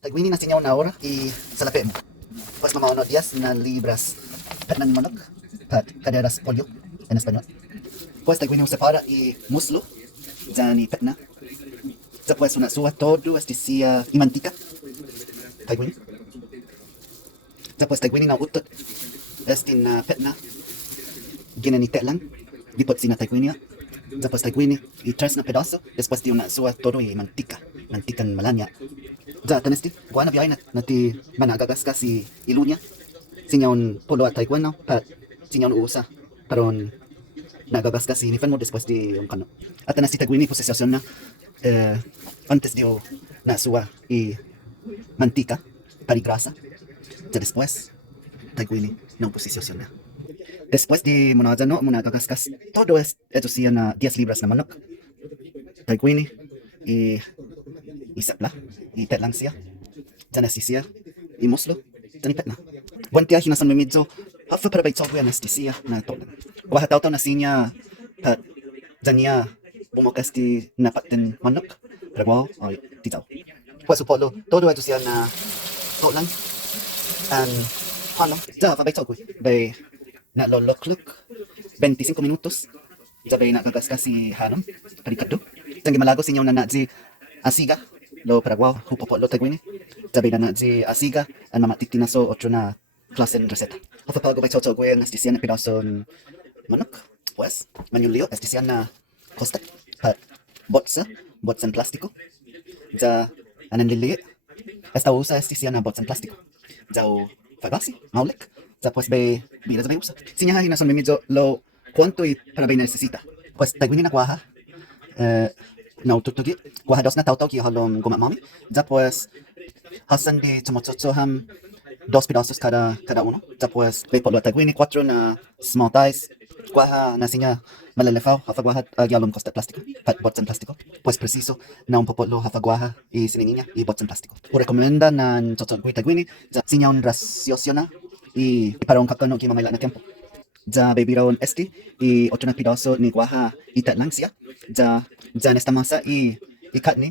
Tagwini na sinyaw na ora sa lapi mo. Pas mamauno 10 na libras. Pet ng manok. Pat caderas pollo en español. Pues tagwini mo separa muslo. Dyan pet na. Después una suba todo decía y mantica. Tagwini. Después tagwini na utot. Na pet na. Ginanite lang. Dipot sina tagwini. Después tagwini y 3 na pedazo. Después di una suba todo y mantika. Mantikan malanya. Ja, tanesti, kuha na biyay na ti managagas ka si Ilunya. Sinyawn polo at taekwondo, pat sinyawn uusa. Paron nagagas ka si Nifan mo después di yung kano. At tanesti tagwini posesyon na antes di na suwa mantika, parigrasa. Ja después, tagwini ng posesyon na. Después di muna no, muna gagaskas. Todo eto siya na 10 libras na manok. Tagwini, isapla, itet lang siya. Diyan na siya, imuslo, diyan ipet na. Wanti ahin na sa memidyo, hafa para ba itsogo yan siya na ito lang. Wahataw na siya, at diyan niya bumukas di napatin manok. Pero wow, ay, titaw. Pues upolo, todo ito siya na ito lang. And, ano, diyan, pa ba itsogo, bay, na loloklok, 25 minutos. Diyan bay nagagas ka si Hanam, parikado. Diyan gimalago sinyaw na si Asiga, lo Paraguay, hupo lo tagwini. Sabi na si Asiga, ang mamatikin na so, otro na klasen reseta. Hafa pago bay tsoto gwen, estisiyan na pinason manok. Pues, manyulio, estisiyan na kostak, pat botsa plastiko. Ja, anan lili, esta usa estisiyan na botsa plastiko. Ja, fagasi, maulik. Ja, pues bay, mira bay usa. Sinyahin na son memidyo lo, cuánto y para bay necesita. Pues, tagwini na kuaha, naututugi, kuha dos na tautaw ki halom gumamami. Después, hasan di tumotsotsojam 2 pedazos cada uno. Después, ve por lo tagwini 4 na small thighs. Kuha na sinya malalefaw, hafaguahat agyalom costa plástico, pat bots en plástico. Pues preciso na un popolo hafaguaha y sininginya y bots en plástico. O recomienda na tsotsogui tagwini, sinya un raciosiona y para un kakano ki mamayla na tiempo. Ja baby raon y otro na pedazo ni guaha itat lang siya. Ja nesta masa ikat ni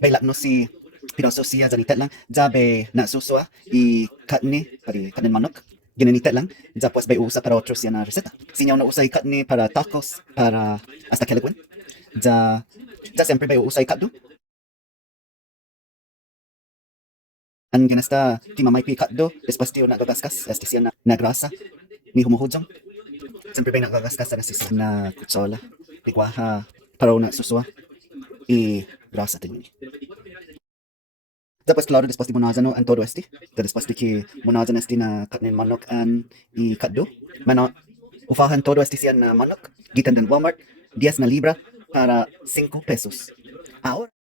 bailak no si pedazo siya ja itat lang. Ja be na susua ikat ni pari kanin manok. Ginanitat lang. Ja pues bay usa para otro siya na reseta. Sinyaw na usa ikat ni para tacos, para hasta kelagwen. Ja siyempre bay usa ikat do. Ang ginasta ti mamay pi ikat do, después ti nagagaskas, este siya na grasa. Ni humuhudjong. Siyempre ba nagagaskas na sisa na kutsola. Iguaha para na susua. Grasa tingin. Después claro, después di munaza no, ang todo este. Después di ki munaza na este na katnin manok an ikaddo. Mano, ufahan todo este siya na manok. Gitan ng Walmart, 10 na libra para 5 pesos. Ahora.